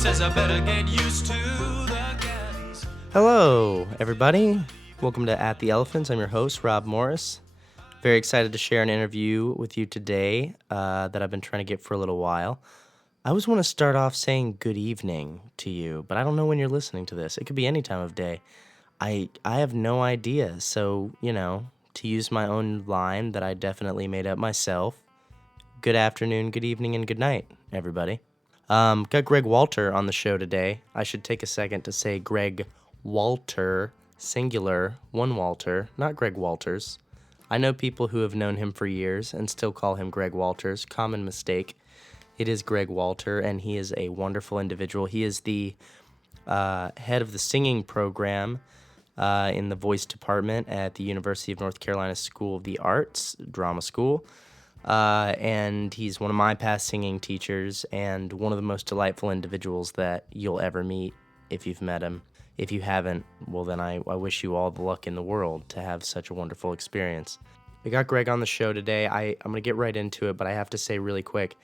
says I better get used to the caddies. Hello, everybody. Welcome to At the Elephants. I'm your host, Rob Morris. Very excited to share an interview with you today that I've been trying to get for a little while. I always want to start off saying good evening to you, but I don't know when you're listening to this. It could be any time of day. I have no idea. So, to use my own line that I definitely made up myself, good afternoon, good evening, and good night, everybody. Got Greg Walter on the show today. I should take a second to say Greg Walter, singular, one Walter, not Greg Walters. I know people who have known him for years and still call him Greg Walters. Common mistake. It is Greg Walter, and he is a wonderful individual. He is the head of the singing program in the voice department at the University of North Carolina School of the Arts, Drama School. And he's one of my past singing teachers and one of the most delightful individuals that you'll ever meet if you've met him. If you haven't, well, then I wish you all the luck in the world to have such a wonderful experience. We got Greg on the show today. I'm going to get right into it, but I have to say really quick,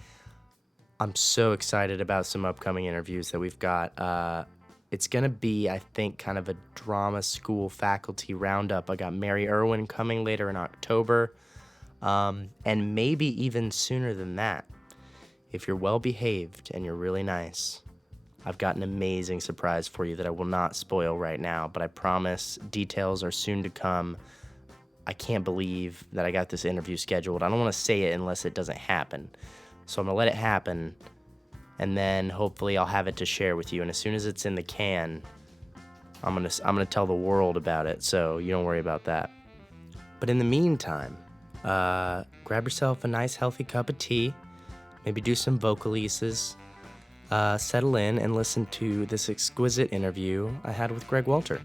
I'm so excited about some upcoming interviews that we've got. It's going to be, I think, kind of a drama school faculty roundup. I got Mary Irwin coming later in October. And maybe even sooner than that, if you're well behaved and you're really nice, I've got an amazing surprise for you that I will not spoil right now, but I promise details are soon to come. I can't believe that I got this interview scheduled. I don't want to say it unless it doesn't happen. So I'm going to let it happen, and then hopefully I'll have it to share with you. And as soon as it's in the can, I'm going to tell the world about it, so you don't worry about that. But in the meantime, grab yourself a nice healthy cup of tea, maybe do some vocalises, settle in and listen to this exquisite interview I had with Greg Walter.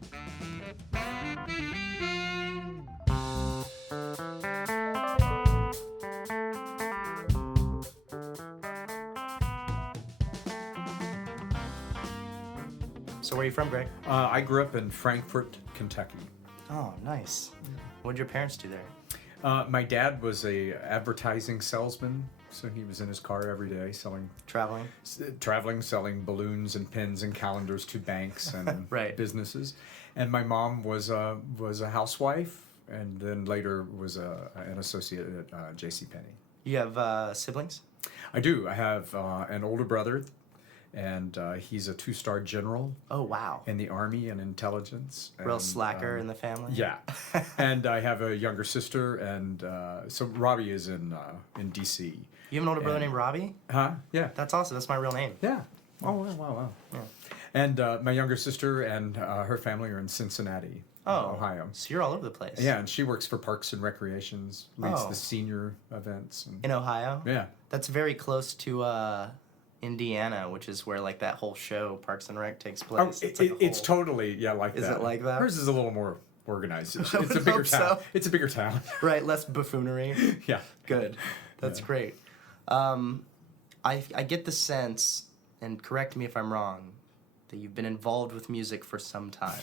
So where are you from, Greg? I grew up in Frankfort, Kentucky. Oh, nice. What did your parents do there? My dad was a advertising salesman, so he was in his car every day traveling, selling balloons and pins and calendars to banks and Right. businesses. And my mom was a housewife, and then later was an associate at JCPenney. You have siblings? I do. I have an older brother, and he's a 2-star general. Oh, wow. In the Army and intelligence. Real slacker in the family? Yeah. And I have a younger sister, and so Robbie is in D.C. You have an older brother named Robbie? Huh? Yeah. That's awesome. That's my real name. Yeah. Oh, wow. Yeah. And my younger sister and her family are in Cincinnati, Ohio. So you're all over the place. Yeah, and she works for Parks and Recreations, leads the senior events. In Ohio? Yeah. That's very close to Indiana, which is where like that whole show Parks and Rec takes place. Oh, it's totally like that. Is it like that? Hers is a little more organized. It's a bigger town. So. It's a bigger town. Right, less buffoonery. Yeah. Good. That's great. I get the sense, and correct me if I'm wrong, that you've been involved with music for some time.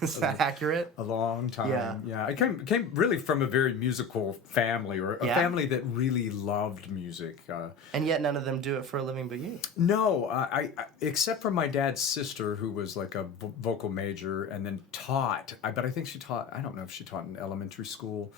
Is that accurate? A long time. Yeah. I came really from a very musical family, or a family that really loved music. And yet none of them do it for a living but you. No, I except for my dad's sister, who was like a vocal major and then taught. But I think she taught. I don't know if she taught in elementary school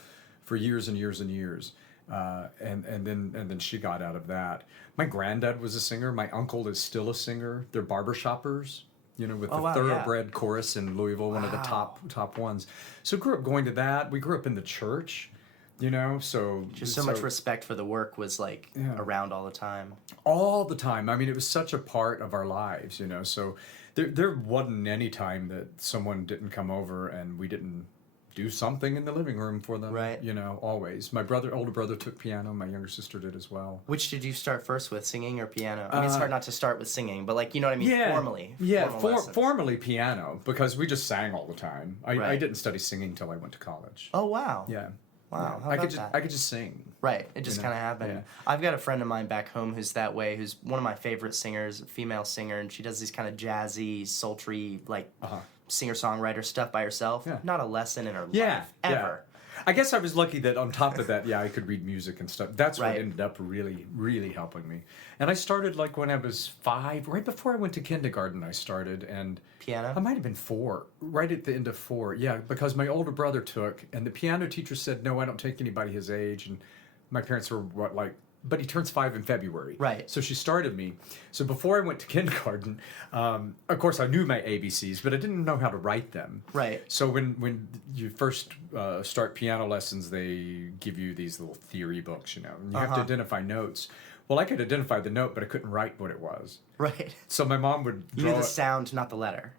for years and years and years. And then she got out of that. My granddad was a singer. My uncle is still a singer. They're barbershoppers, with the Thoroughbred chorus in Louisville, one of the top ones. So grew up going to that. We grew up in the church, so... Just so much respect for the work was around all the time. All the time. I mean, it was such a part of our lives, so there wasn't any time that someone didn't come over and we didn't do something in the living room for them. Right. Always. My older brother took piano. My younger sister did as well. Which did you start first with, singing or piano? I mean, it's hard not to start with singing, but you know what I mean? Yeah, formally. Yeah, formally piano, because we just sang all the time. I Right. didn't study singing until I went to college. Oh, wow. Yeah. Wow. Yeah. I could just sing. Right. It just kind of happened. Yeah. I've got a friend of mine back home who's that way, who's one of my favorite singers, a female singer, and she does these kind of jazzy, sultry, singer-songwriter stuff by herself. Yeah. Not a lesson in her Yeah. life, ever. I guess I was lucky that on top of that, yeah, I could read music and stuff. That's what Right. ended up really, really helping me. And I started like when I was 5, right before I went to kindergarten. I started, and Piano? I might have been 4, right at the end of 4. Yeah, because my older brother took, and the piano teacher said, "No, I don't take anybody his age." And my parents were what, like, but he turns 5 in February. Right. So she started me. So before I went to kindergarten, of course I knew my ABCs, but I didn't know how to write them. Right. So when you first start piano lessons, they give you these little theory books, and you have to identify notes. Well, I could identify the note, but I couldn't write what it was. Right. So my mom would You draw knew the it. sound, not the letter.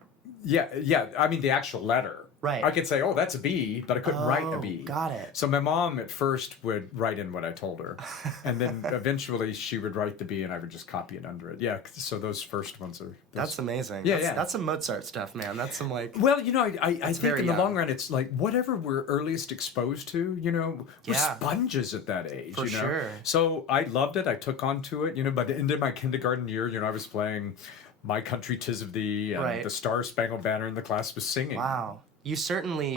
Yeah. I mean the actual letter. Right. I could say, "Oh, that's a B," but I couldn't write a B. Got it. So my mom at first would write in what I told her, and then eventually she would write the B, and I would just copy it under it. Yeah. So those first ones are. That's amazing. Yeah, that's, yeah. That's some Mozart stuff, man. That's some like. Well, I think very in the young. long run, it's like whatever we're earliest exposed to, we're Yeah. sponges at that age. For sure. So I loved it. I took on to it. By the end of my kindergarten year, I was playing "My Country 'Tis of Thee" and Right. "The Star Spangled Banner," and the class was singing. Wow. You certainly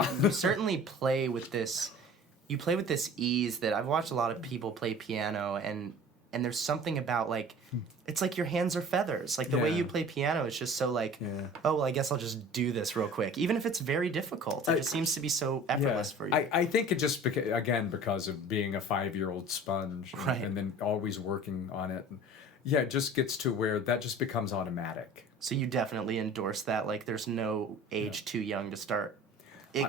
play with this. You play with this ease that I've watched a lot of people play piano, and there's something about like, it's like your hands are feathers. Like the way Yeah. you play piano is just so like, Yeah. oh well, I guess I'll just do this real quick, even if it's very difficult. It just seems to be so effortless for you. I think it just because of being a 5-year-old sponge, Right. and then always working on it. Yeah, it just gets to where that just becomes automatic. So you definitely endorse that. Like, there's no age too young to start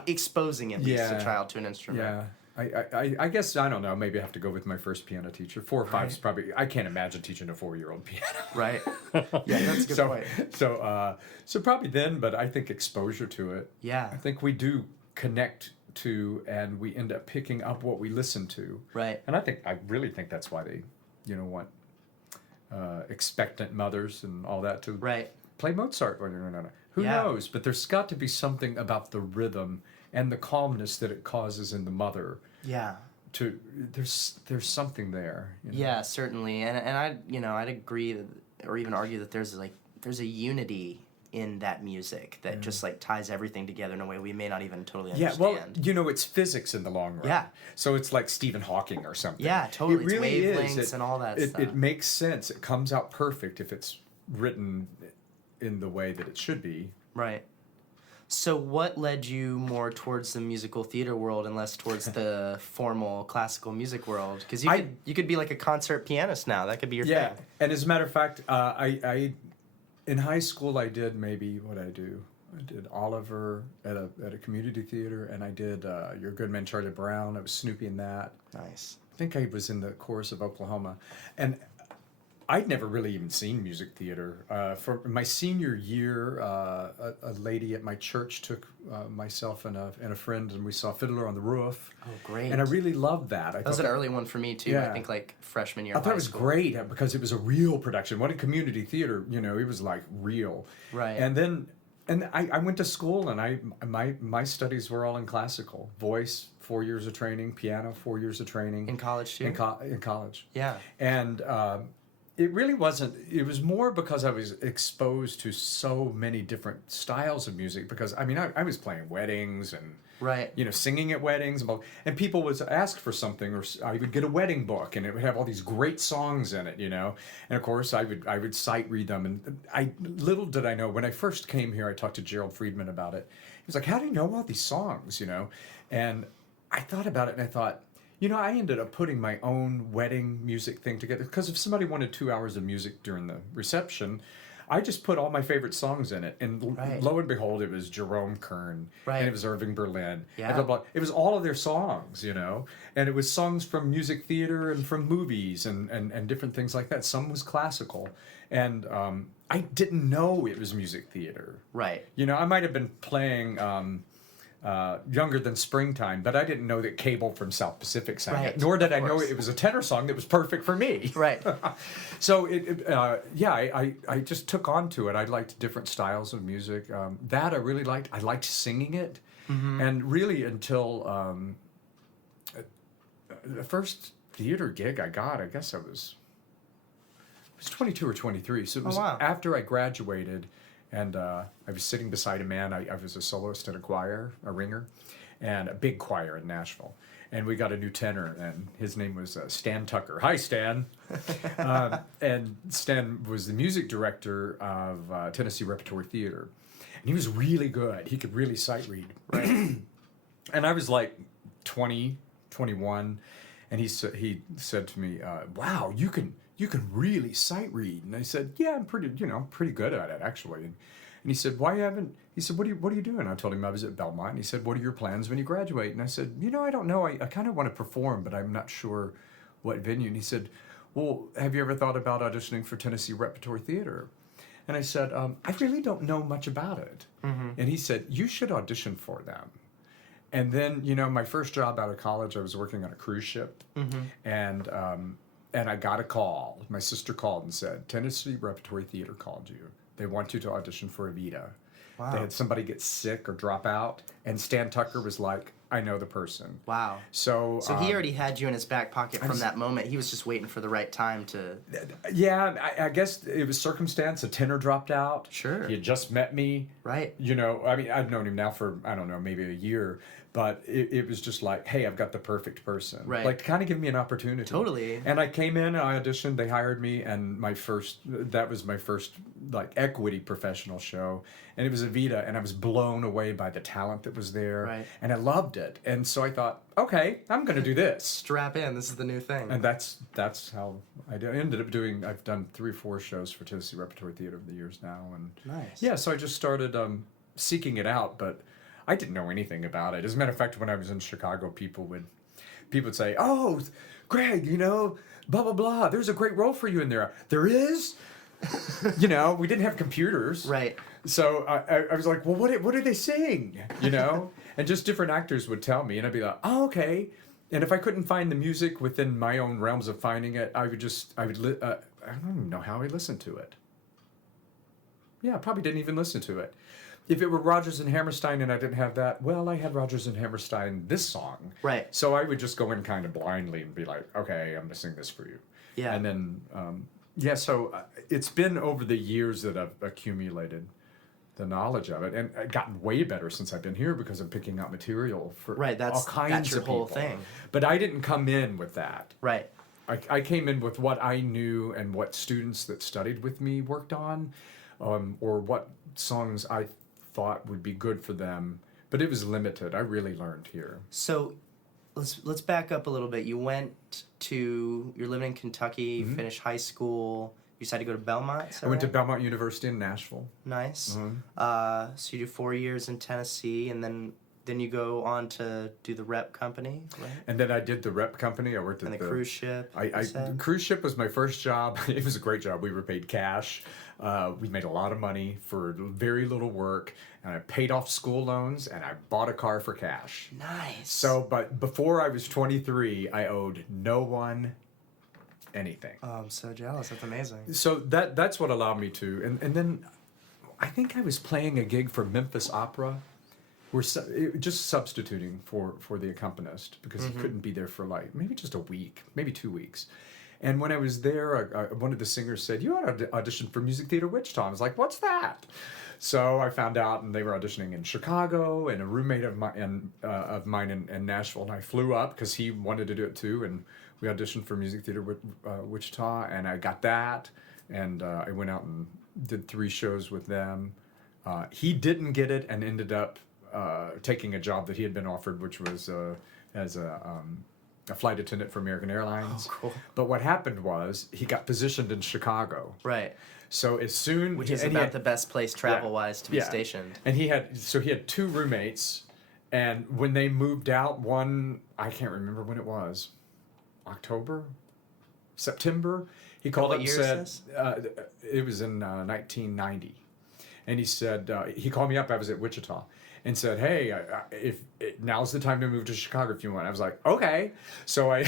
exposing at least a Yeah. child to an instrument. Yeah. I guess, I don't know, maybe I have to go with my first piano teacher. 4 or 5 is Right. probably, I can't imagine teaching a 4-year-old piano. Right. Yeah, that's a good point. So probably then, but I think exposure to it. Yeah. I think we do connect to, and we end up picking up what we listen to. Right. And I really think that's why they, want expectant mothers and all that to Right. play Mozart. Who Yeah. knows? But there's got to be something about the rhythm and the calmness that it causes in the mother. Yeah. There's something there. Yeah, certainly. And I'd agree or even argue that there's a unity in that music that just like ties everything together in a way we may not even totally Yeah, understand. well, it's physics in the long run. Yeah. So it's like Stephen Hawking or something. Yeah, totally. It It's really wavelengths is. and all that stuff. It makes sense. It comes out perfect if it's written in the way that it should be. Right. So what led you more towards the musical theater world and less towards the formal classical music world? Because you could be like a concert pianist now. That could be your Yeah, thing. and as a matter of fact, I in high school I did maybe what I do. I did Oliver at a community theater, and I did Your Good Man Charlie Brown. I was Snoopy in that. Nice. I think I was in the chorus of Oklahoma, and I'd never really even seen music theater. For my senior year, a lady at my church took myself and a friend, and we saw Fiddler on the Roof. Oh, great. And I really loved that. That was an early one for me too. Yeah. I think like freshman year. I of thought high it was school. great because it was a real production. What a community theater, it was like real. Right. And then, I went to school, and my studies were all in classical. Voice, 4 years of training. Piano, 4 years of training. In college too. In college. Yeah. And it really wasn't. It was more because I was exposed to so many different styles of music. Because I was playing weddings and. Right. Singing at weddings, and people would ask for something, or I would get a wedding book, and it would have all these great songs in it, and of course I would sight read them, and little did I know, when I first came here, I talked to Gerald Friedman about it. He was like, "How do you know all these songs?" And I thought about it, and I thought, I ended up putting my own wedding music thing together, because if somebody wanted 2 hours of music during the reception, I just put all my favorite songs in it, and Right. lo and behold, it was Jerome Kern, Right. and it was Irving Berlin, Yeah. and blah, blah. It was all of their songs, and it was songs from music theater and from movies and different things like that. Some was classical, and I didn't know it was music theater. Right. I might have been playing Younger Than Springtime, but I didn't know that Cable from South Pacific sang Right, it, nor did of I know course. it was a tenor song that was perfect for me. Right. So I just took on to it. I liked different styles of music. That I really liked. I liked singing it, and really until the first theater gig I got, I guess I was 22 or 23. So it was wow. after I graduated, and I was sitting beside a man. I was a soloist in a choir, a ringer, and a big choir in Nashville. And we got a new tenor, and his name was Stan Tucker. Hi, Stan. And Stan was the music director of Tennessee Repertory Theater. And he was really good. He could really sight read. Right. And I was like 20, 21, and he said to me, "Wow, you can really sight read." And I said, "Yeah, I'm pretty good at it actually." And he said, "Why haven't?" He said, "What are you doing?" I told him I was at Belmont. And he said, "What are your plans when you graduate?" And I said, "I don't know. I kind of want to perform, but I'm not sure what venue." And he said, "Well, have you ever thought about auditioning for Tennessee Repertory Theater?" And I said, "I really don't know much about it." And he said, "You should audition for them." And then, my first job out of college, I was working on a cruise ship, and I got a call. My sister called and said, "Tennessee Repertory Theater called you. They want you to audition for Evita." Wow. They had somebody get sick or drop out, and Stan Tucker was like, "I know the person." Wow. So he already had you in his back pocket from that moment. He was just waiting for the right time to... Yeah, I guess it was circumstance. A tenor dropped out. Sure. He had just met me. Right. I've known him now for, I don't know, maybe a year. But it was just like, hey, I've got the perfect person. Right. Like, kind of give me an opportunity. Totally. And I came in, I auditioned, they hired me, and that was my first, like, equity professional show. And it was Evita, and I was blown away by the talent that was there. Right. And I loved it. And so I thought, okay, I'm going to do this. Strap in. This is the new thing. And that's how I ended up doing. I've done 3 or 4 shows for Tennessee Repertory Theater over the years now, and Nice. Yeah, so I just started seeking it out, but I didn't know anything about it. As a matter of fact, when I was in Chicago, people would say, "Oh, Greg, blah blah blah. There's a great role for you in there." There is. We didn't have computers, Right. So I was like, "Well, what are they saying?" And just different actors would tell me, and I'd be like, "Oh, okay." And if I couldn't find the music within my own realms of finding it, I don't even know how I listened to it. Yeah, I probably didn't even listen to it. If it were Rodgers and Hammerstein and I didn't have that, well, I had Rodgers and Hammerstein this song. Right. So I would just go in kind of blindly and be like, okay, I'm going to sing this for you. Yeah. And then, so it's been over the years that I've accumulated the knowledge of it, and I've gotten way better since I've been here because I'm picking up material for all kinds that's your of whole people. thing. But I didn't come in with that. Right. I came in with what I knew and what students that studied with me worked on, or what songs I thought would be good for them. But it was limited. I really learned here. So let's back up a little bit. You're living in Kentucky, finished high school. You decided to go to Belmont? I went to Belmont University in Nashville. Nice. So you do 4 years in Tennessee, and then you go on to do the rep company, right? And then I did the rep company. I worked at the cruise ship. The cruise ship was my first job. It was a great job. We were paid cash. We made a lot of money for very little work, and I paid off school loans, and I bought a car for cash. Nice. So, but before I was 23, I owed no one anything. Oh, I'm so jealous. That's amazing. So that's what allowed me to, and then I think I was playing a gig for Memphis Opera. We're just substituting for the accompanist because he couldn't be there for like maybe just a week, maybe 2 weeks. And when I was there, one of the singers said, "You ought to audition for Music Theater Wichita." I was like, "What's that?" So I found out, and they were auditioning in Chicago, and a roommate of mine in Nashville, and I flew up because he wanted to do it too, and we auditioned for Music Theater Wichita, and I got that, and I went out and did 3 shows with them. He didn't get it and ended up taking a job that he had been offered, which was as a flight attendant for American Airlines. Oh, cool. But what happened was he got positioned in Chicago. Right. So as soon... Which is about the best place travel-wise to be stationed. And he had 2 roommates, and when they moved out, one, I can't remember when it was, October? September? He called up and said... it was in 1990. And he said, he called me up, I was at Wichita, and said, "Hey, now's the time to move to Chicago if you want." I was like, "Okay." So I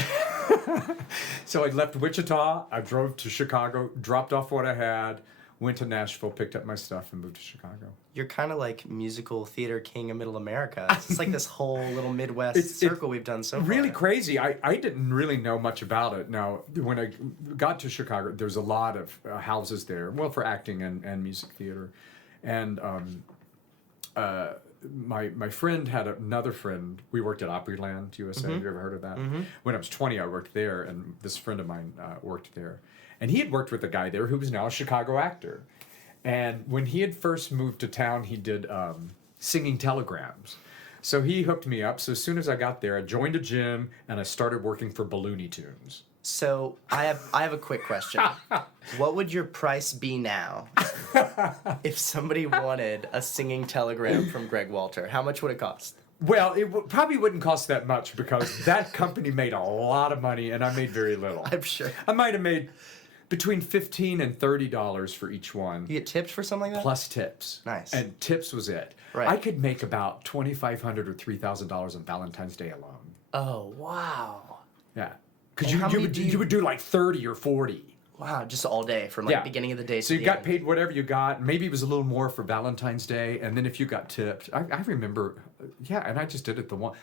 left Wichita, I drove to Chicago, dropped off what I had, went to Nashville, picked up my stuff, and moved to Chicago. You're kind of like musical theater king of Middle America. It's like this whole little Midwest circle we've done so far. Really crazy. I didn't really know much about it. Now, when I got to Chicago, there's a lot of houses there, well, for acting and music theater. And my friend had another friend. We worked at Opryland, USA. Have you ever heard of that? When I was 20, I worked there, and this friend of mine worked there. And he had worked with a guy there who was now a Chicago actor. And when he had first moved to town, he did singing telegrams. So he hooked me up. So as soon as I got there, I joined a gym, and I started working for Ballonytunes. So I have a quick question. What would your price be now if somebody wanted a singing telegram from Greg Walter? How much would it cost? Well, it probably wouldn't cost that much because that company made a lot of money, and I made very little. I'm sure. I might have made between $15 and $30 for each one. You get tips for something like that? Plus tips. Nice. And tips was it. Right. I could make about $2,500 or $3,000 on Valentine's Day alone. Oh, wow. Yeah. Because And how many you would do like 30 or 40. Wow, just all day from like beginning of the day to So you the got end. paid whatever you got. Maybe it was a little more for Valentine's Day. And then if you got tipped, I remember, and I just did it the one.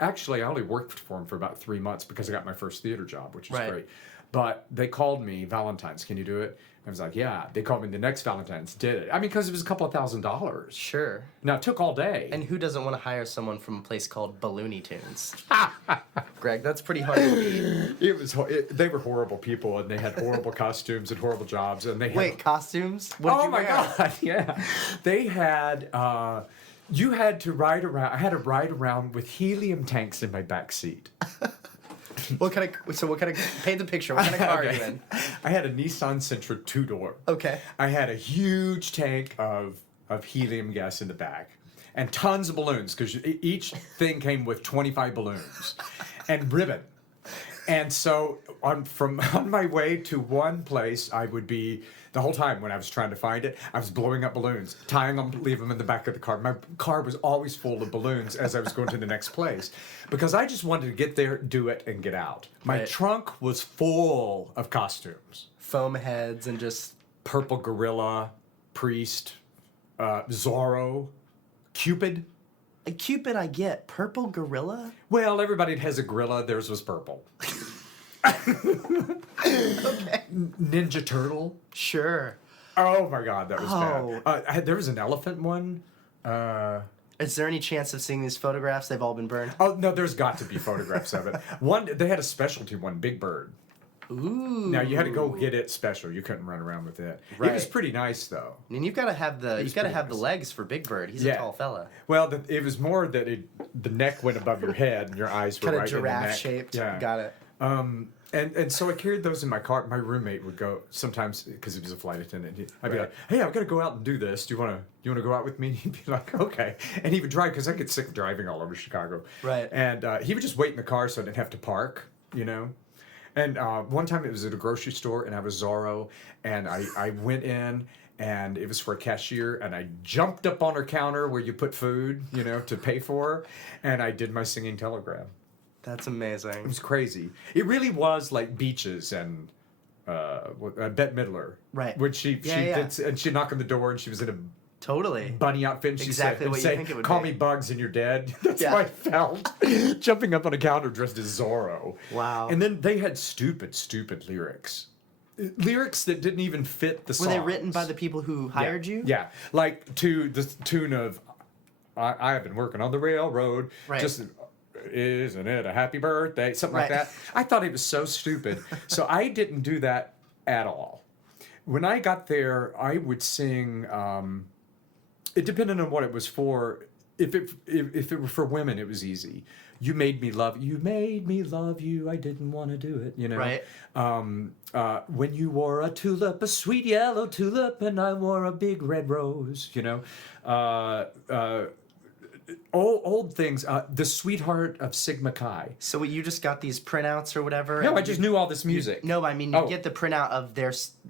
Actually, I only worked for him for about 3 months because I got my first theater job, which was great. But they called me, Valentine's, can you do it? I was like, yeah. They called me the next Valentine's, did it. I mean, because it was a couple of $1,000s. Sure. Now, it took all day. And who doesn't want to hire someone from a place called Ballonytunes? Greg, that's pretty hard to beat. They were horrible people, and they had horrible costumes and horrible jobs, and they had... Wait, costumes? What did you wear? God, yeah. They had... you had to ride around... I had to ride around with helium tanks in my back seat. What kind of... Paint the picture. What kind of car are you in? I had a Nissan Sentra 2-door. Okay. I had a huge tank of helium gas in the back. And tons of balloons, because each thing came with 25 balloons. And ribbon. And so on my way to one place, I would be... The whole time when I was trying to find it, I was blowing up balloons, tying them, leave them in the back of the car. My car was always full of balloons as I was going to the next place. Because I just wanted to get there, do it, and get out. My trunk was full of costumes. Foam heads and just... Purple Gorilla, Priest, Zorro, Cupid. A Cupid I get. Purple Gorilla? Well, everybody has a gorilla. Theirs was purple. Okay. Ninja Turtle. Sure. Oh my God, that was bad. There was an elephant one. Is there any chance of seeing these photographs? They've all been burned. Oh no, there's got to be photographs of it. They had a specialty one, Big Bird. Ooh. Now you had to go get it special. You couldn't run around with it. Right. It was pretty nice though. And you've got to have the legs for Big Bird. He's a tall fella. Well, it was more that the neck went above your head and your eyes were Kind right of in the neck. giraffe shaped. Yeah. Got it. And so I carried those in my car. My roommate would go sometimes because he was a flight attendant. I'd be like, "Hey, I've got to go out and do this. Do you want to go out with me?" He'd be like, "Okay." And he would drive because I get sick of driving all over Chicago. Right. And he would just wait in the car so I didn't have to park. You know. And one time it was at a grocery store and I was Zorro and I went in and it was for a cashier and I jumped up on her counter where you put food, to pay for, and I did my singing telegram. That's amazing. It was crazy. It really was like Beaches and Bette Midler. Right. When she did, and she'd knock on the door and she was in a totally bunny outfit. And exactly what you think it would "Call be. me Bugs and you're dead." That's how I felt. Jumping up on a counter dressed as Zorro. Wow. And then they had stupid lyrics. Lyrics that didn't even fit the song. Were they written by the people who hired you? Yeah. Like to the tune of I have been working on the railroad. Right. Just isn't it a happy birthday? Something like that. I thought it was so stupid. So I didn't do that at all. When I got there, I would sing. It depended on what it was for. If it were for women, it was easy. You made me love you. Made me love you. I didn't want to do it. Right. When you wore a tulip, a sweet yellow tulip, and I wore a big red rose. Old things. The Sweetheart of Sigma Chi. So you just got these printouts or whatever? No, I just knew all this music. No, I mean you get the printout of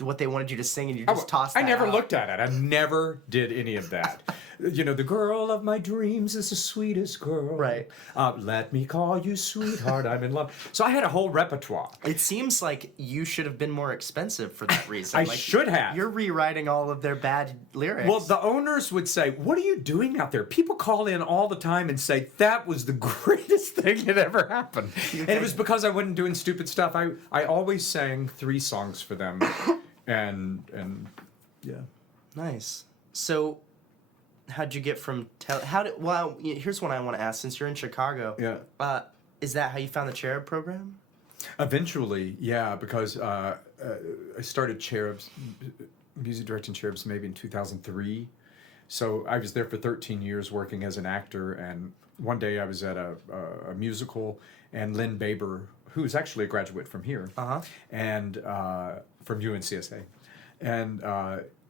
what they wanted you to sing, and you just toss that I never out. looked at it. I never did any of that. The girl of my dreams is the sweetest girl. Right. Let me call you sweetheart. I'm in love. So I had a whole repertoire. It seems like you should have been more expensive for that reason. I should have. You're rewriting all of their bad lyrics. Well, the owners would say, "What are you doing out there?" People call in all the time and say, "That was the greatest thing that ever happened." And it was because I wasn't doing stupid stuff. I always sang 3 songs for them. and yeah. Nice. So how'd you get from here's one I want to ask, since you're in Chicago. Yeah. Is that how you found the Cherub program? Eventually, yeah, because I started Cherubs, music directing Cherubs maybe in 2003. So I was there for 13 years working as an actor, and one day I was at a musical, and Lynn Baber, who's actually a graduate from here, and from UNCSA, and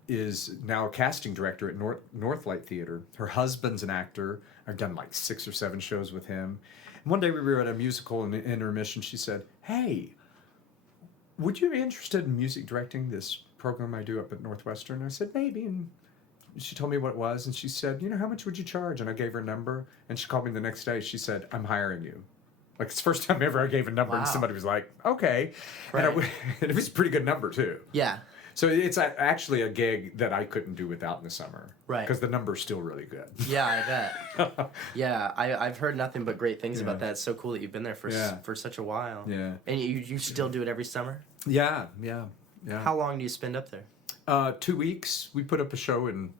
is now a casting director at Northlight Theater. Her husband's an actor. I've done like 6 or 7 shows with him. And one day we were at a musical, and in intermission she said, "Hey, would you be interested in music directing this program I do up at Northwestern?" I said, "Maybe." And she told me what it was, and she said, "You know, how much would you charge?" And I gave her a number, and she called me the next day. She said, "I'm hiring you." Like, it's the first time ever I gave a number, and somebody was like, "Okay." Right. And it was a pretty good number, too. Yeah. So it's actually a gig that I couldn't do without in the summer. Right. Because the number's still really good. Yeah, I bet. Yeah, I've heard nothing but great things about that. It's so cool that you've been there for such a while. Yeah. And you still do it every summer? Yeah. How long do you spend up there? 2 weeks. We put up a show, and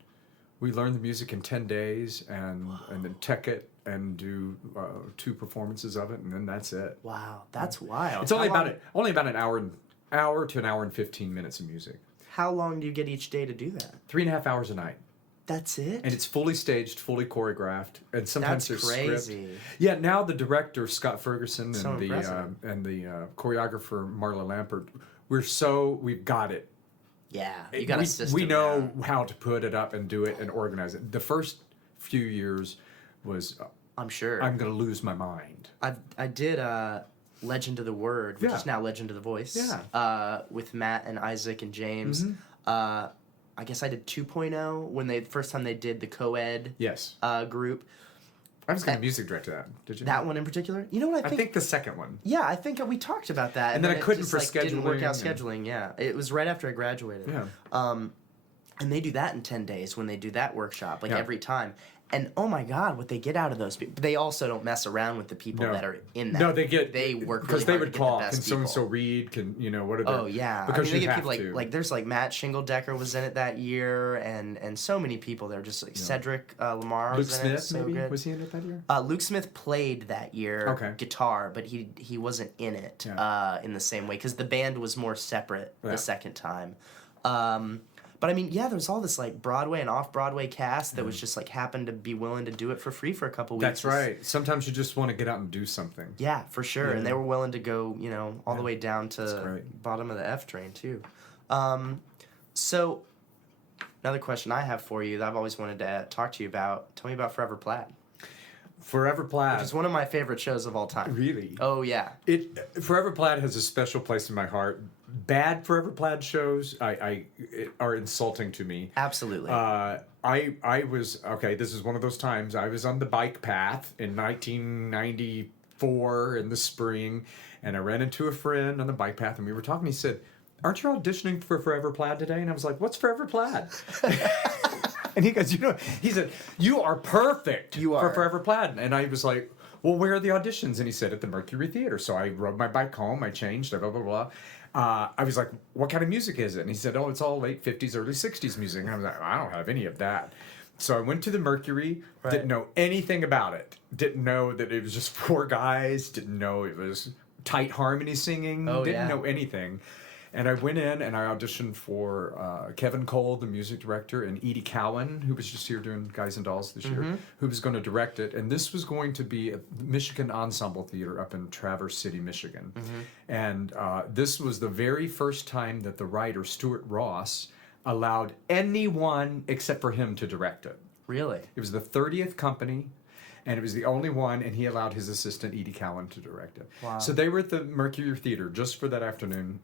we learn the music in 10 days, and then tech it and do 2 performances of it, and then that's it. Wow, that's wild. It's only about an hour to an hour and 15 minutes of music. How long do you get each day to do that? 3.5 hours a night. That's it? And it's fully staged, fully choreographed, and sometimes That's there's crazy. script. Yeah, now the director Scott Ferguson and So the choreographer Marla Lampert, we've got it. Yeah, you got a system. We know how to put it up and do it and organize it. The first few years was, I'm sure. I'm going to lose my mind. I did Legend of the Word, which is now Legend of the Voice. Yeah. With Matt and Isaac and James. I guess I did 2.0 when first time they did the co-ed Yes. group. I was going to music direct that. Did you? That one in particular? You know what I think the second one. Yeah, I think we talked about that. And then I couldn't just, for didn't work out scheduling scheduling, yeah. It was right after I graduated. Yeah. And they do that in 10 days when they do that workshop, like Yeah. every time. And oh my God, what they get out of those people. They also don't mess around with the people that are in that. No, they work because really they hard would to get call. the best Can so and so people. read? Can what are they? Oh yeah, Because they you get have people to. like there's like Matt Shingledecker was in it that year, and so many people. They're just like Cedric Lamar Luke was in it. Smith, So maybe good. was he in it that year? Luke Smith played that year guitar, but he wasn't in it in the same way because the band was more separate the second time. But I mean, yeah, there was all this like Broadway and off-Broadway cast that was just like happened to be willing to do it for free for a couple weeks. That's right. Sometimes you just want to get out and do something. Yeah, for sure. And they were willing to go, all the way down to great. bottom of the F train too. So another question I have for you that I've always wanted to talk to you about. Tell me about Forever Plaid. Forever Plaid. Which is one of my favorite shows of all time. Really? Oh yeah. Forever Plaid has a special place in my heart. Bad Forever Plaid shows are insulting to me. Absolutely. I was this is one of those times I was on the bike path in 1994 in the spring, and I ran into a friend on the bike path, and we were talking. He said, "Aren't you auditioning for Forever Plaid today?" And I was like, "What's Forever Plaid?" And he goes, he said, "You are perfect for Forever Plaid." And I was like, "Well, where are the auditions?" And he said, "At the Mercury Theater." So I rode my bike home. I changed, blah, blah, blah. I was like, "What kind of music is it?" And he said, "Oh, it's all late 50s, early 60s music." And I was like, "I don't have any of that." So I went to the Mercury, didn't know anything about it. Didn't know that it was just 4 guys. Didn't know it was tight harmony singing. Didn't know anything. And I went in and I auditioned for Kevin Cole, the music director, and Edie Cowan, who was just here doing Guys and Dolls this year, who was going to direct it. And this was going to be at the Michigan Ensemble Theater up in Traverse City, Michigan. And this was the very first time that the writer, Stuart Ross, allowed anyone except for him to direct it. Really? It was the 30th company. And it was the only one, and he allowed his assistant, Edie Cowan, to direct it. Wow. So they were at the Mercury Theater just for that afternoon.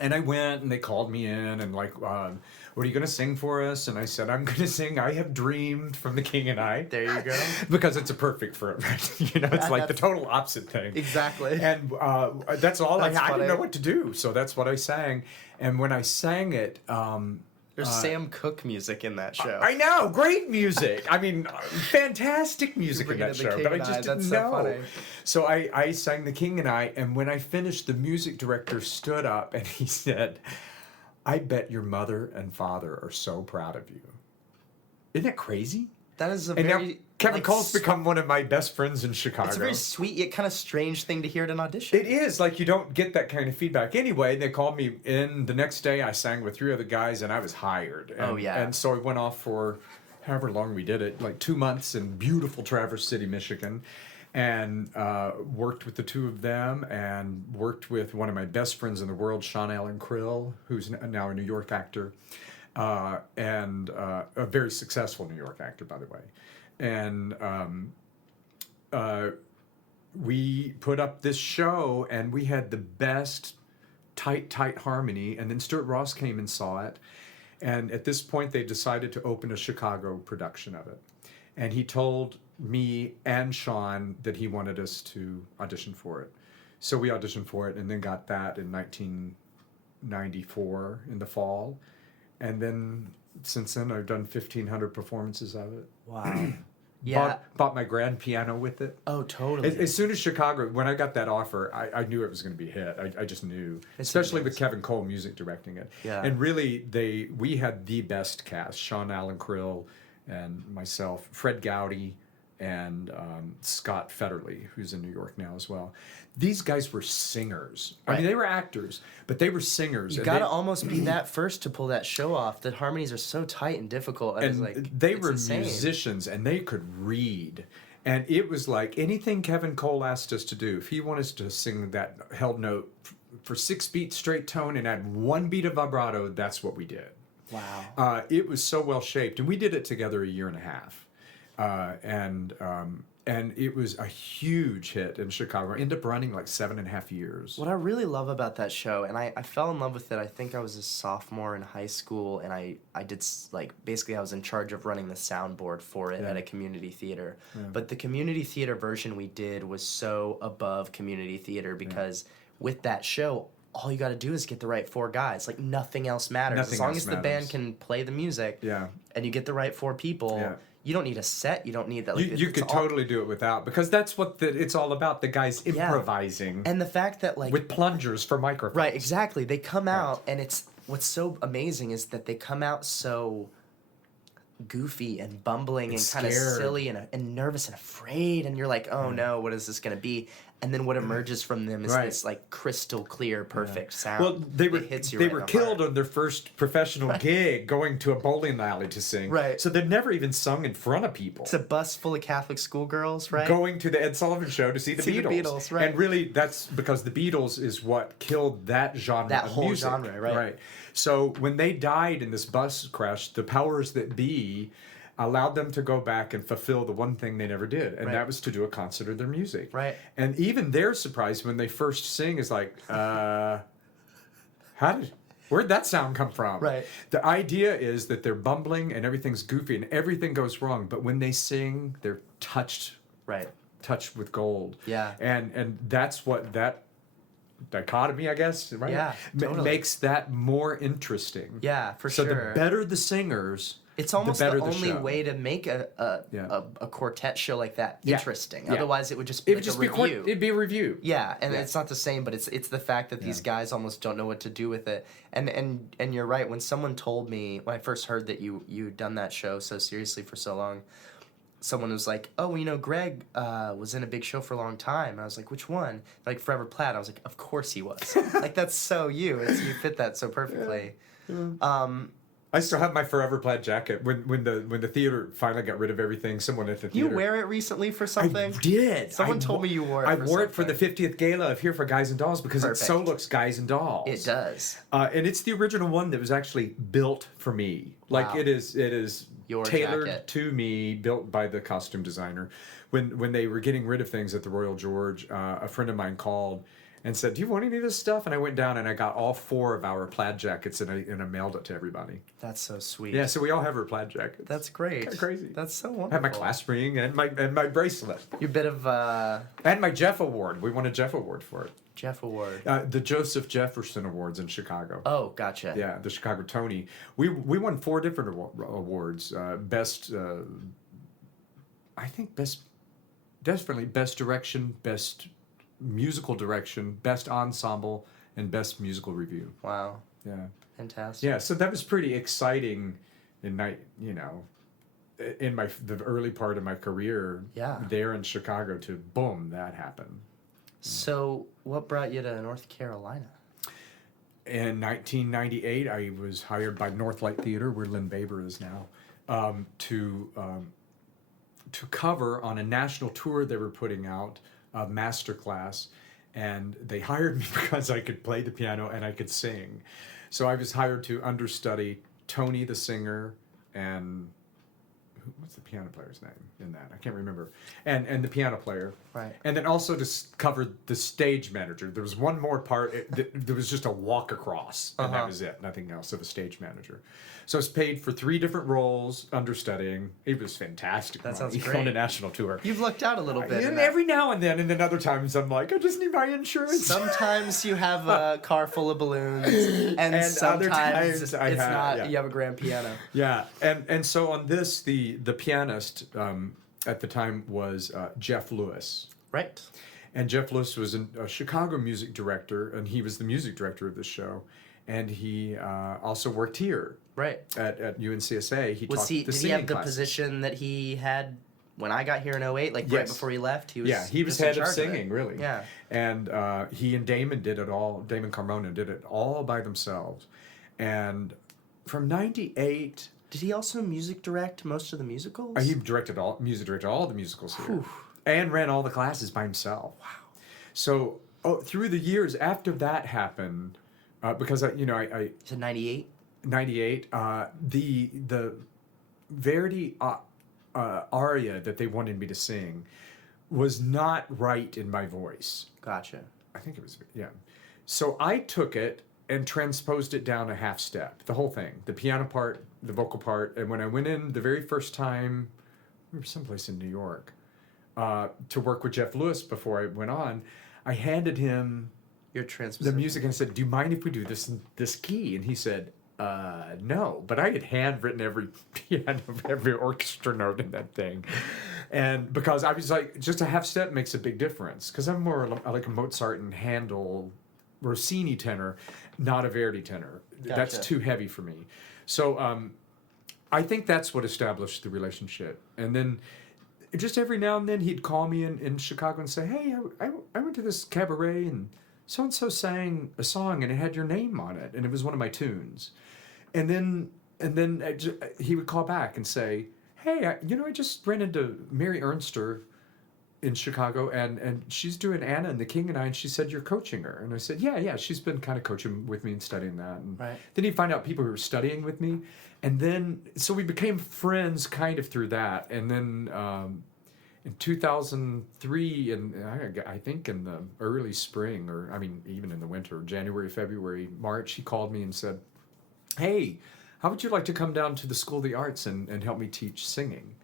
And I went, and they called me in, and like, what are you going to sing for us? And I said, I'm going to sing I Have Dreamed from The King and I. There you go. Because it's a perfect for it. It's like the total opposite thing. Exactly. And that's all I That's didn't know what to do. So that's what I sang. And when I sang it... There's Sam Cooke music in that show. I know, great music. I mean, fantastic music in that show, but I just didn't know. Funny. So I sang The King and I, and when I finished, the music director stood up and he said, "I bet your mother and father are so proud of you." Isn't that crazy? That is a And now very Kevin like, Cole's become one of my best friends in Chicago. It's a very sweet yet kind of strange thing to hear at an audition. It is, like, you don't get that kind of feedback. Anyway, they called me in the next day. I sang with 3 other guys, and I was hired. And, Oh, yeah. And so I went off for however long we did it, like 2 months in beautiful Traverse City, Michigan, and worked with the 2 of them, and worked with one of my best friends in the world, Sean Allen Krill, who's now a New York actor, and a very successful New York actor, by the way. And we put up this show, and we had the best tight harmony. And then Stuart Ross came and saw it. And at this point, they decided to open a Chicago production of it. And he told me and Sean that he wanted us to audition for it. So we auditioned for it, and then got that in 1994 in the fall. And then since then, I've done 1,500 performances of it. Wow. Yeah. Bought my grand piano with it. Oh, totally. As soon as Chicago, when I got that offer, I knew it was going to be a hit. I just knew, especially with Kevin Cole music directing it. Yeah. And really, we had the best cast: Sean Allen Krill and myself, Fred Gowdy, and Scott Federley, who's in New York now as well. These guys were singers. Right. I mean, they were actors, but they were singers. You gotta almost be that first to pull that show off. The harmonies are so tight and difficult. And they were insane. musicians, and they could read. And it was like anything Kevin Cole asked us to do. If he wanted us to sing that held note for 6 beats straight tone and add 1 beat of vibrato, that's what we did. Wow. It was so well shaped, and we did it together a year and a half. And it was a huge hit in Chicago. I ended up running like 7.5 years. What I really love about that show, and I fell in love with it, I think I was a sophomore in high school, and I did, like, basically I was in charge of running the soundboard for it at a community theater. Yeah. But the community theater version we did was so above community theater because with that show, all you got to do is get the right 4 guys. Like, nothing else matters. As long as the band can play the music and you get the right 4 people, you don't need a set. You don't need that. Like, you could totally do it without, because that's what it's all about. The guys improvising. And the fact that, like, with plungers for microphones. Right, exactly. They come out, and it's what's so amazing is that they come out so goofy and bumbling and kind of silly and nervous and afraid, and you're like, oh no, what is this going to be? And then what emerges from them is this like crystal clear, perfect sound. Well, they were killed heart. on their first professional gig going to a bowling alley to sing. Right. So they've never even sung in front of people. It's a bus full of Catholic schoolgirls, right? Going to the Ed Sullivan Show to see the Beatles. Right. And really, that's because the Beatles is what killed that genre that of whole music. genre, right? Right. So when they died in this bus crash, the powers that be allowed them to go back and fulfill the one thing they never did, and that was to do a concert of their music. Right. And even they're surprised when they first sing is like, where'd that sound come from? Right. The idea is that they're bumbling and everything's goofy and everything goes wrong, but when they sing, they're touched with gold. Yeah. And that's what that dichotomy, I guess, right? Yeah, totally. Makes that more interesting. Yeah, for so sure. So the better the singers, it's almost the only show. way to make a quartet show like that interesting. Otherwise, it would just be a review. It'd be a review. Yeah, and it's not the same, but it's the fact that these guys almost don't know what to do with it. And you're right. When someone told me, when I first heard that you'd done that show so seriously for so long, someone was like, oh, well, you know, Greg was in a big show for a long time. And I was like, which one? Like, Forever Plaid. I was like, of course he was. Like, that's so you. You fit that so perfectly. Yeah. I still have my Forever Plaid jacket. When the theater finally got rid of everything, someone at the theater... You wear it recently for something? I did. Someone told me you wore it I wore it for the 50th gala of Here for Guys and Dolls because it so looks Guys and Dolls. It does. And it's the original one that was actually built for me. Like, it is your tailored jacket. to me, built by the costume designer. When they were getting rid of things at the Royal George, a friend of mine called and said, do you want any of this stuff? And I went down and I got all 4 of our plaid jackets and I mailed it to everybody. That's so sweet. Yeah, so we all have our plaid jackets. That's great. Kind of crazy. That's so wonderful. I have my clasp ring and my bracelet. You're a bit of And my Jeff Award. We won a Jeff Award for it. Jeff Award. The Joseph Jefferson Awards in Chicago. Oh, gotcha. Yeah, the Chicago Tony. We won 4 different awards. Definitely best direction, best musical direction, best ensemble, and best musical review. Wow. Yeah. Fantastic. Yeah, so that was pretty exciting in the early part of my career Yeah. there in Chicago to boom, that happened. So, what brought you to North Carolina? In 1998, I was hired by Northlight Theater, where Lynn Baber is now, to cover on a national tour they were putting out, a master class, and they hired me because I could play the piano and I could sing. So I was hired to understudy Tony the singer and what's the piano player's name in that? I can't remember. And the piano player. Right. And then also to cover the stage manager. There was one more part. There was just a walk across, and that was it. Nothing else of a stage manager. So I was paid for 3 different roles, understudying. It was fantastic. That sounds on great. a national tour. You've lucked out a little bit. And every now and then other times I'm like, I just need my insurance. Sometimes you have a car full of balloons, and other sometimes times it's I have- not. yeah. You have a grand piano. Yeah, and so on this, the pianist at the time was Jeff Lewis. Right. And Jeff Lewis was a Chicago music director, and he was the music director of the show. And he also worked here Right. at UNCSA. He Was taught he? the Did he singing have the classes. position that he had when I got here in 08? Like right Yes. before he left, he was. Yeah, he was just in head of charge it. singing, really. Yeah. And he and Damon did it all. Damon Carmona did it all by themselves. And from '98, Did he also music direct most of the musicals? he directed all the musicals here, and ran all the classes by himself. Wow. So through the years after that happened, because I You said 98. '98, the Verdi aria that they wanted me to sing was not right in my voice. Gotcha. I think it was, yeah. So I took it and transposed it down a half step, the whole thing, the piano part, the vocal part. And when I went in the very first time, we were someplace in New York, to work with Jeff Lewis before I went on, I handed him Your the transposition. music and I said, do you mind if we do this in this key? And he said, no. But I had handwritten every piano, every orchestra note in that thing. And because I was like, just a half step makes a big difference. Because I'm more like a Mozart and Handel, Rossini tenor, not a Verdi tenor. That's Gotcha. too heavy for me. So I think that's what established the relationship. And then just every now and then he'd call me in Chicago and say, hey, I went to this cabaret and so-and-so sang a song and it had your name on it. And it was one of my tunes. And then he would call back and say, hey, I just ran into Mary Ernster in Chicago, and she's doing Anna and the King and I, and she said you're coaching her. And I said, yeah, she's been kind of coaching with me and studying that. And Right. then he'd find out people who were studying with me. And then, so we became friends kind of through that. And then in 2003, and I think in the early spring, or I mean, even in the winter, January, February, March, he called me and said, hey, how would you like to come down to the School of the Arts and help me teach singing?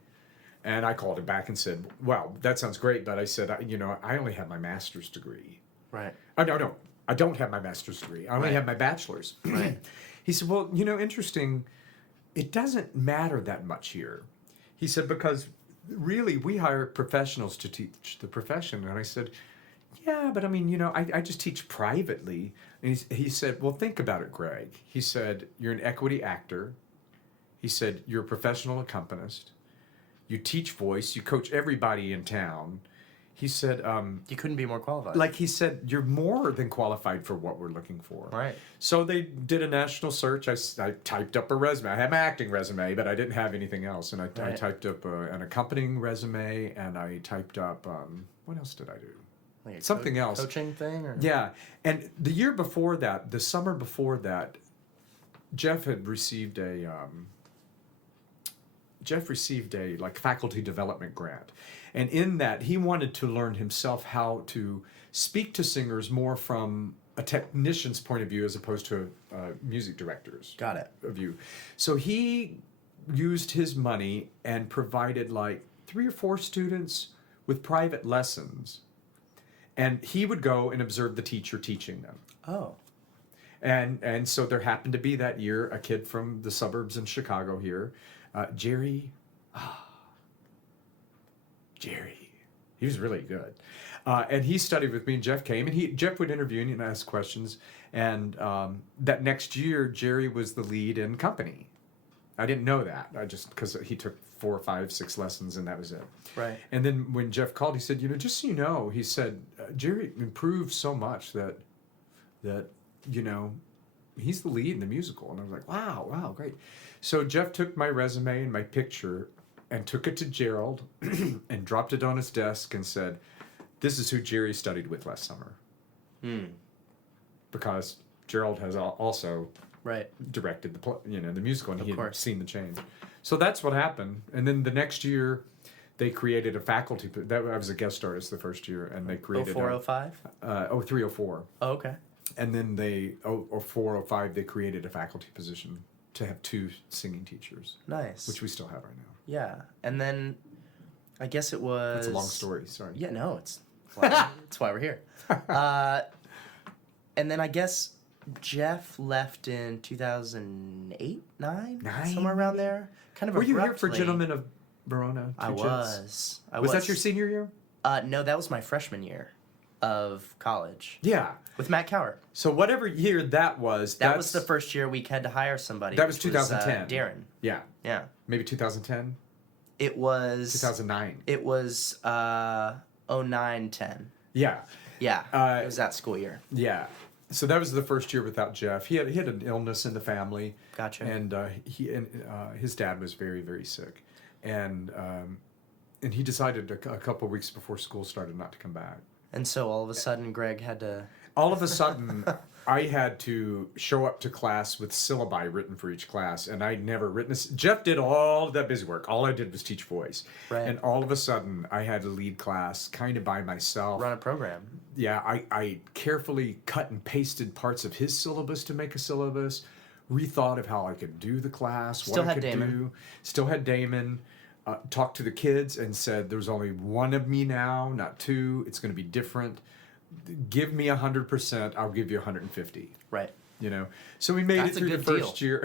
And I called him back and said, well, that sounds great, but I said, I only have my master's degree. Right. Oh, no, I don't have my master's degree. I only Right. have my bachelor's. Right. He said, well, interesting, it doesn't matter that much here. He said, because really we hire professionals to teach the profession. And I said, yeah, but I mean, I just teach privately. And he said, well, think about it, Greg. He said, you're an equity actor. He said, you're a professional accompanist. You teach voice. You coach everybody in town. He said, You couldn't be more qualified. like he said, you're more than qualified for what we're looking for. Right. So they did a national search. I typed up a resume. I had my acting resume, but I didn't have anything else. And I Right. typed up an accompanying resume, and I typed up, what else did I do? Like a Something else. Coaching thing? Or? Yeah. And the year before that, the summer before that, Jeff had received a like faculty development grant. And in that, he wanted to learn himself how to speak to singers more from a technician's point of view as opposed to a music director's Got it. view. So he used his money and provided like 3 or 4 students with private lessons. And he would go and observe the teacher teaching them. Oh. And so there happened to be that year a kid from the suburbs in Chicago here, Jerry. Jerry. He was really good. And he studied with me, and Jeff came, and Jeff would interview and ask questions. And that next year, Jerry was the lead in Company. I didn't know that. Because he took 4, 5, 6 lessons, and that was it. Right. And then when Jeff called, he said, just so you know, he said, Jerry improved so much that he's the lead in the musical. And I was like, wow, great. So Jeff took my resume and my picture and took it to Gerald and dropped it on his desk and said, this is who Jerry studied with last summer. Because Gerald has also directed the musical, and he had seen the change. So that's what happened. And then the next year, they created a faculty. I was a guest artist the first year, and they created 0405? 0304. Oh, okay. And then 0405, they created a faculty position to have 2 singing teachers. Nice. Which we still have right now. Yeah, and then I guess it was. That's a long story. Sorry. Yeah, no, it's that's why we're here. And then I guess Jeff left in 2008, 9, somewhere around there. Kind of. Were you here for abruptly. Gentlemen of Verona? I was. Was that your senior year? No, that was my freshman year of college. Yeah. With Matt Cowart. So whatever year that was. That was the first year we had to hire somebody. That was 2010. Darren. Yeah. Yeah. Maybe 2010. It was 2009. It was 09, 10. Yeah. Yeah. It was that school year. Yeah. So that was the first year without Jeff. He had an illness in the family. Gotcha. And his dad was very, very sick, and he decided a couple of weeks before school started not to come back. And so all of a sudden, Greg had to. All of a sudden, I had to show up to class with syllabi written for each class, and I'd never written Jeff did all of that busy work. All I did was teach voice. Right. And all of a sudden, I had to lead class kind of by myself. Run a program. Yeah, I carefully cut and pasted parts of his syllabus to make a syllabus, rethought of how I could do the class, Still what I had could Damon. do. Still had Damon. Talked to the kids and said, there's only one of me now, not 2. It's going to be different. Give me 100%, I'll give you 150. Right. So we made That's it through the first year.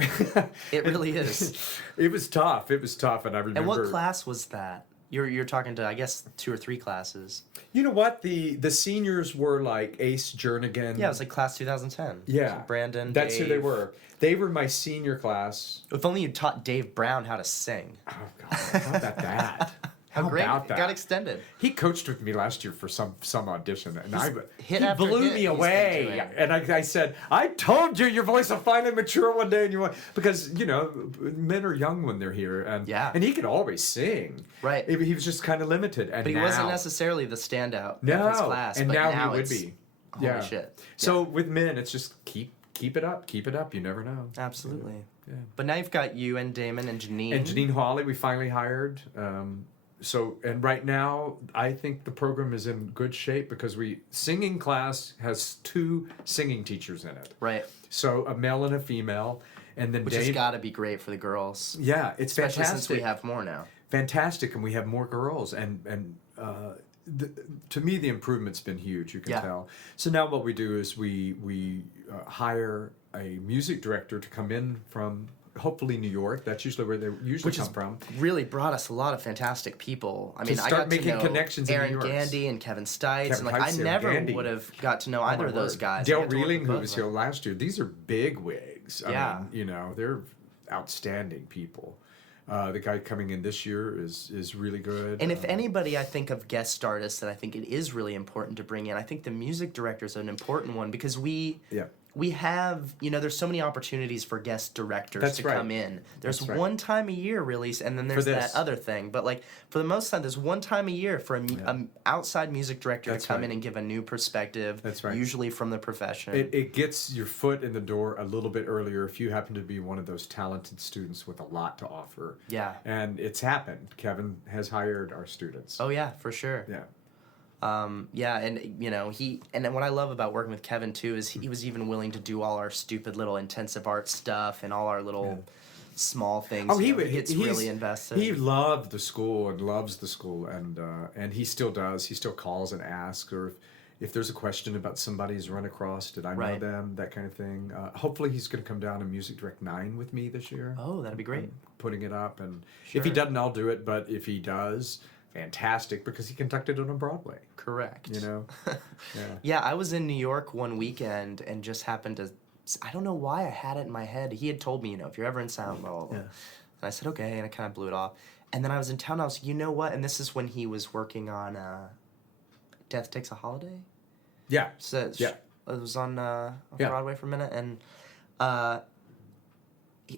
It really is. It was tough, and I remember. And what class was that? You're talking to, I guess, 2 or 3 classes. You know what? The seniors were like Ace Jernigan. Yeah, it was like class 2010. Yeah. So Brandon, That's Dave. who they were. They were my senior class. If only you taught Dave Brown how to sing. Oh, God. How about that? How great. about that? It got extended. He coached with me last year for some audition, and hit he after blew hit me he's away. been doing. And I said, I told you your voice will finally mature one day, and you want, because men are young when they're here, and he could always sing. Right. He was just kind of limited, and But he now, wasn't necessarily the standout no, of his class. and but now he would it's, be. Holy shit. So with men, it's just keep it up. You never know. Absolutely. Yeah. But now you've got you and Damon and Janine. And Janine Hawley, we finally hired. And right now, I think the program is in good shape because singing class has 2 singing teachers in it. Right. So a male and a female, and then Which has got to be great for the girls. Yeah, it's especially fantastic. Since we have more now. Fantastic, and we have more girls, and to me the improvement's been huge. You can tell. So now what we do is we hire a music director to come in from. Hopefully New York. That's usually where they come from. Really brought us a lot of fantastic people. I mean, I start got making to know connections in Aaron New York. Gandy and Kevin Stites, and Stites, I never Gandy. would have got to know either of those guys. Dale I got to work Reeling, with who both was of here them. last year. These are big wigs. Yeah. I mean, they're outstanding people. The guy coming in this year is really good. And if anybody, I think of guest artists that I think it is really important to bring in, I think the music director is an important one because we have, there's so many opportunities for guest directors to come in. There's one time a year, really, and then there's that other thing. But, for the most time, there's one time a year for an outside music director to come in and give a new perspective, usually from the profession. It gets your foot in the door a little bit earlier if you happen to be one of those talented students with a lot to offer. Yeah. And it's happened. Kevin has hired our students. Oh, yeah, for sure. Yeah. And then what I love about working with Kevin too is he was even willing to do all our stupid little intensive art stuff and all our little small things. Oh, he gets really invested. He loved the school and loves the school, and he still does. He still calls and asks, or if there's a question about somebody's run across, did I know them, that kind of thing. Hopefully he's going to come down and music direct 9 with me this year. Oh, that'd be great. Putting it up, and if he doesn't, I'll do it. But if he does. Fantastic, because he conducted it on Broadway. Correct. Yeah. I was in New York one weekend and just happened to, I don't know why I had it in my head. He had told me, if you're ever in sound, blah, blah, blah. And I said, okay, and I kind of blew it off. And then I was in town. I was like, you know what? And this is when he was working on Death Takes a Holiday. Yeah. So Yeah. it was on Yeah. Broadway for a minute, and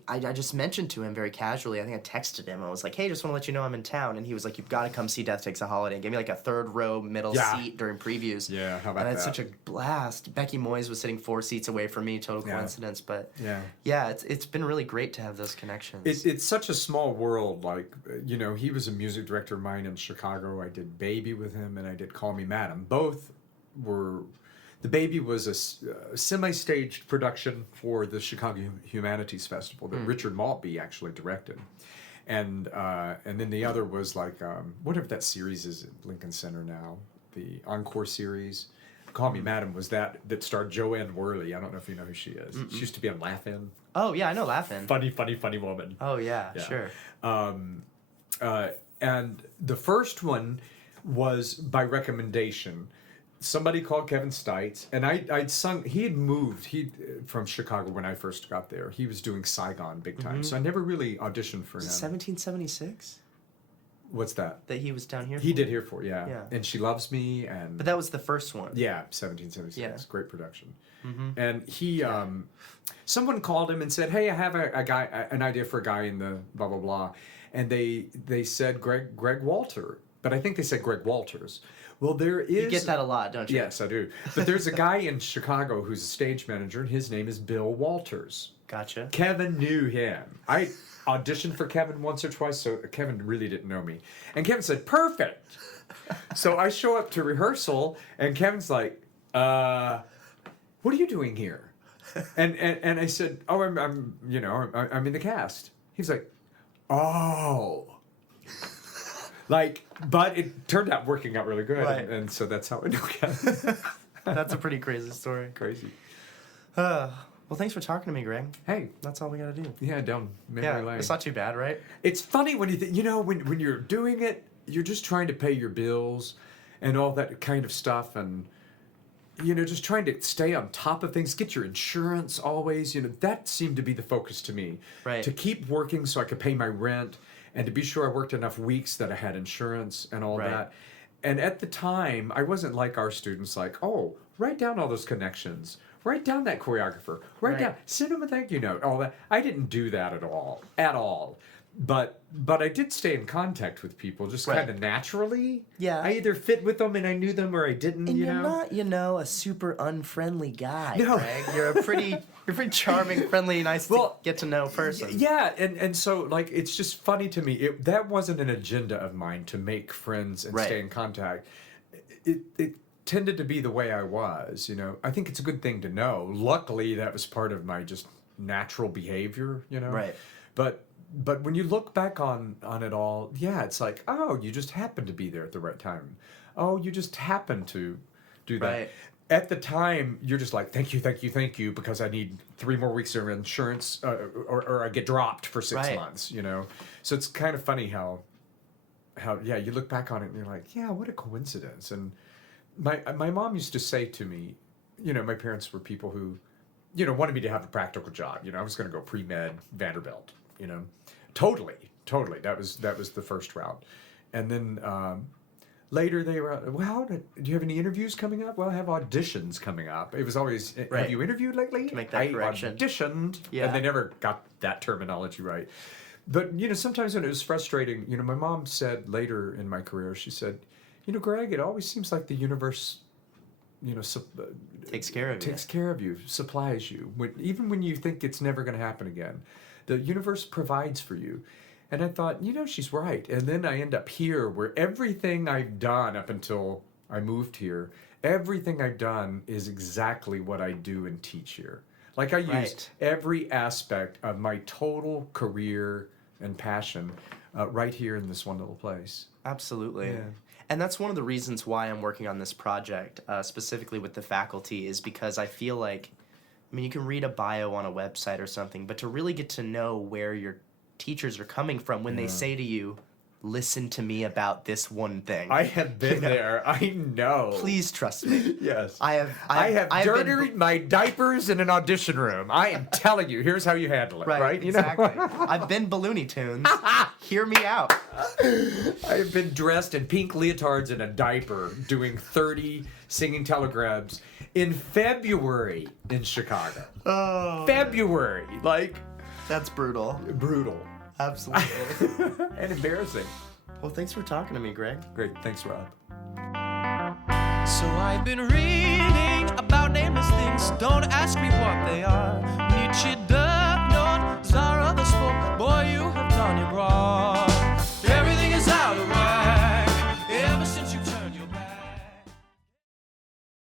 I just mentioned to him very casually. I think I texted him. I was like, "Hey, just want to let you know I'm in town," and he was like, "You've got to come see Death Takes a Holiday." And gave me like a third row middle seat during previews. Yeah, how about and I had that? such a blast. Becky Moyes was sitting 4 seats away from me. Total coincidence, but yeah, it's been really great to have those connections. It's such a small world. Like, he was a music director of mine in Chicago. I did Baby with him, and I did Call Me Madam. Both were. The Baby was a semi-staged production for the Chicago Humanities Festival that Richard Maltby actually directed, and then the other was like whatever that series is at Lincoln Center now, the Encore series. Call Me Madam was that starred Joanne Worley. I don't know if you know who she is. She used to be on Laugh-In. Oh yeah, I know Laugh-In. Funny woman. Oh yeah. Sure. And the first one was by recommendation. Somebody called Kevin Stites, and I'd sung. He had moved from Chicago when I first got there. He was doing Saigon big time, so I never really auditioned for him. 1776. What's that? That he was down here. He did Here For, Yeah. And She Loves Me, and But that was the first one. yeah, 1776. Yeah. Great production. And he, someone called him and said, "Hey, I have a guy, an idea for a guy in the blah blah blah," and they said Greg Walter, but I think they said Greg Walters. Well, there is. You get that a lot, don't you? Yes, I do. But there's a guy in Chicago who's a stage manager, and his name is Bill Walters. Gotcha. Kevin knew him. I auditioned for Kevin once or twice, so Kevin really didn't know me. And Kevin said, "Perfect." So I show up to rehearsal, and Kevin's like, "What are you doing here?" And I said, "Oh, I'm in the cast." He's like, "Oh." But it turned out working out really good, Right. and so that's how I know Kevin. That's a pretty crazy story. Crazy. Well, thanks for talking to me, Greg. Hey, That's all we gotta do. yeah, down memory lane. It's not too bad, right? It's funny when when you're doing it, you're just trying to pay your bills and all that kind of stuff, and just trying to stay on top of things, get your insurance always. That seemed to be the focus to me. Right. To keep working so I could pay my rent, and to be sure I worked enough weeks that I had insurance and all Right. that. And at the time, I wasn't like our students, like, "Oh, write down all those connections. Write down that choreographer. Write Right. down, send them a thank you note." All that. I didn't do that at all. But I did stay in contact with people just Right. kind of naturally. Yeah. I either fit with them and I knew them, or I didn't. And you you're know. not, a super unfriendly guy, No. Greg. You're a pretty charming, friendly, nice to get to know person. Yeah, and so like it's just funny to me. That wasn't an agenda of mine to make friends and Right. stay in contact. It tended to be the way I was. I think it's a good thing to know. Luckily, that was part of my just natural behavior. Right. But when you look back on it all, yeah, it's like, oh, you just happened to be there at the right time. Oh, you just happened to do that. Right. At the time, you're just like, thank you, because I need 3 more weeks of insurance, or I get dropped for 6 Right. months. So it's kind of funny how you look back on it and you're like, yeah, what a coincidence. And my mom used to say to me, my parents were people who, wanted me to have a practical job. I was going to go pre-med Vanderbilt. Totally. That was the first route, and then later they were, well, do you have any interviews coming up? Well, I have auditions coming up. It was always, Right. have you interviewed lately? To make that correction. I auditioned, Yeah. and they never got that terminology right. But sometimes when it was frustrating, my mom said later in my career, she said, Greg, it always seems like the universe, Takes care of you. takes care of you, supplies you. Even when you think it's never going to happen again, the universe provides for you. And I thought, she's right. And then I end up here where everything I've done up until I moved here, everything I've done is exactly what I do and teach here. Like I use Right. every aspect of my total career and passion right here in this one little place. Absolutely. Yeah. And that's one of the reasons why I'm working on this project, specifically with the faculty, is because I feel like, you can read a bio on a website or something, but to really get to know where your teachers are coming from when they say to you, listen to me about this one thing. I have been there. I know. Please trust me. Yes. I have dirtied my diapers in an audition room. I am telling you, here's how you handle it, right? You exactly. know? I've been Ballonytunes. Hear me out. I have been dressed in pink leotards and a diaper doing 30 singing telegrams in February in Chicago. Oh, February. Like, that's brutal. brutal. Absolutely. And embarrassing. Well, thanks for talking to me, Greg. Great. Thanks, Rob. So I've been reading about nameless things. Don't ask me what they are. Nietzsche, Duck, Nord, Zara the Spoke. Boy, you have done your bra.